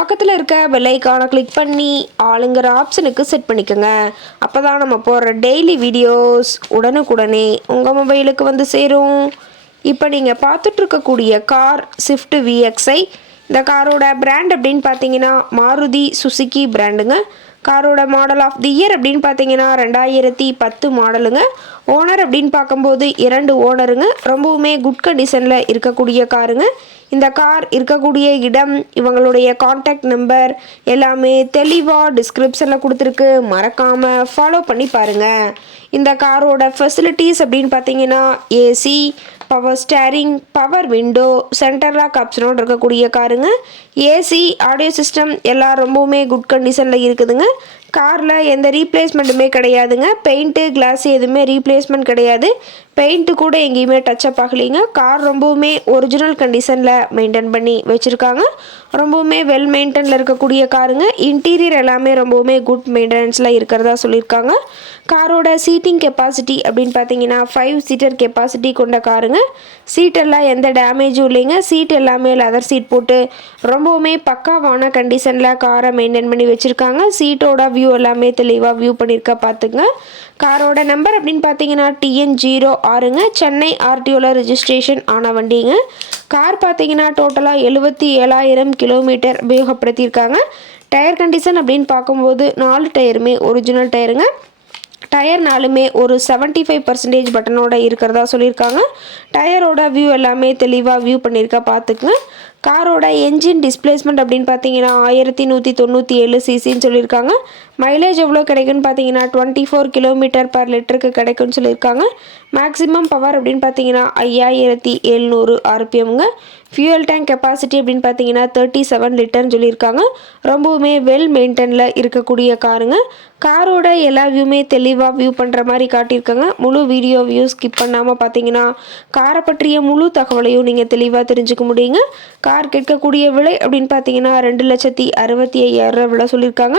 பக்கத்தில் இருக்க பெல்லைக்கானை கிளிக் பண்ணி ஆளுங்கிற ஆப்ஷனுக்கு செட் பண்ணிக்கோங்க. அப்போ தான் நம்ம போடுற டெய்லி வீடியோஸ் உடனுக்குடனே உங்கள் மொபைலுக்கு வந்து சேரும். இப்போ நீங்கள் பார்த்துட்ருக்கக்கூடிய கார் ஸ்விஃப்ட் விஎக்ஸை இந்த காரோட பிராண்ட் அப்படின்னு பார்த்தீங்கன்னா மாருதி சுசுக்கி பிராண்டுங்க காரோட மாடல் ஆஃப் தி இயர் அப்படின்னு பார்த்தீங்கன்னா ரெண்டாயிரத்தி பத்து மாடலுங்க ஓனர் அப்படின்னு பார்க்கும்போது இரண்டு ஓனருங்க ரொம்பவுமே குட் கண்டிஷனில் இருக்கக்கூடிய காருங்க. இந்த கார் இருக்கக்கூடிய இடம் இவங்களுடைய காண்டாக்ட் நம்பர் எல்லாமே தெளிவாக டிஸ்கிரிப்ஷனில் கொடுத்துருக்கு. மறக்காமல் ஃபாலோ பண்ணி பாருங்கள் இந்த காரோட ஃபெசிலிட்டிஸ் அப்படின்னு பார்த்தீங்கன்னா AC power steering power window center lock ஆப்ஷனோடு இருக்கக்கூடிய காருங்க. ஏசி ஆடியோ சிஸ்டம் எல்லாம் ரொம்பவுமே குட் கண்டிஷனில் இருக்குதுங்க. காரில் எந்த ரீப்ளேஸ்மெண்ட்டுமே கிடையாதுங்க. பெயிண்ட்டு கிளாஸ் எதுவுமே ரீப்ளேஸ்மெண்ட் கிடையாது. பெயிண்ட்டு கூட எங்கேயுமே டச்சப் ஆகலைங்க. கார் ரொம்பவுமே ஒரிஜினல் கண்டிஷனில் மெயின்டைன் பண்ணி வச்சுருக்காங்க. ரொம்பவுமே வெல் மெயின்டெனில் இருக்கக்கூடிய காருங்க. இன்டீரியர் எல்லாமே ரொம்பவுமே குட் மெயின்டெனன்ஸில் இருக்கிறதா சொல்லியிருக்காங்க. காரோட சீட்டிங் கெப்பாசிட்டி அப்படின்னு பார்த்தீங்கன்னா ஃபைவ் சீட்டர் கெப்பாசிட்டி கொண்ட காருங்க. சீட்டெல்லாம் எந்த டேமேஜும் இல்லைங்க. சீட் எல்லாமே லெதர் சீட் போட்டு ரொம்பவுமே பக்காவான கண்டிஷனில் காரை மெயின்டைன் பண்ணி வச்சுருக்காங்க. சீட்டோட வியூ எல்லாமே தெளிவாக வியூ பண்ணியிருக்கா பார்த்துங்க காரோட நம்பர் அப்படின்னு பார்த்தீங்கன்னா டிஎன் ஜீரோ ஆறுங்க சென்னை ஆர்டிஓவில் ரிஜிஸ்ட்ரேஷன் ஆன வண்டிங்க. கார் பார்த்தீங்கன்னா டோட்டலாக எழுபத்தி ஏழாயிரம் கிலோமீட்டர் உபயோகப்படுத்தியிருக்காங்க. டயர் கண்டிஷன் அப்படின்னு பார்க்கும்போது நாலு டயருமே ஒரிஜினல் டயருங்க. டயர் நாலுமே ஒரு செவன்ட்டி ஃபைவ் பர்சன்டேஜ் பட்டனோட இருக்கிறதா சொல்லியிருக்காங்க. டயரோட வியூ எல்லாமே தெளிவாக வியூ பண்ணியிருக்கா பார்த்துக்குங்க காரோட என்ஜின் டிஸ்பிளேஸ்மெண்ட் அப்படின்னு பார்த்தீங்கன்னா ஆயிரத்தி நூற்றி தொண்ணூற்றி ஏழு சிசின்னு சொல்லியிருக்காங்க. மைலேஜ் எவ்வளோ கிடைக்குன்னு பார்த்தீங்கன்னா டுவெண்ட்டி ஃபோர் கிலோமீட்டர் பர் லிட்டருக்கு கிடைக்கும்னு சொல்லியிருக்காங்க. மேக்ஸிமம் பவர் அப்படின்னு பார்த்தீங்கன்னா ஐயாயிரத்தி எழுநூறு ஆர்பிஎம்ங்க. ஃபியூயல் டேங்க் கெப்பாசிட்டி அப்படின்னு பார்த்தீங்கன்னா தேர்ட்டி செவன் லிட்டர்னு சொல்லியிருக்காங்க. ரொம்பவுமே வெல் மெயின்டெனில் இருக்கக்கூடிய காருங்க. காரோட எல்லா வியூமே தெளிவாக வியூ பண்ணுற மாதிரி காட்டியிருக்காங்க. முழு வீடியோ வியூ ஸ்கிப் பண்ணாமல் பார்த்தீங்கன்னா காரை பற்றிய முழு தகவலையும் நீங்கள் தெளிவாக தெரிஞ்சுக்க முடியுங்க. கார் கேட்கக்கூடிய விலை அப்படின்னு பார்த்தீங்கன்னா ரெண்டு லட்சத்தி அறுபத்தி ஐயாயிரம் விலை சொல்லியிருக்காங்க.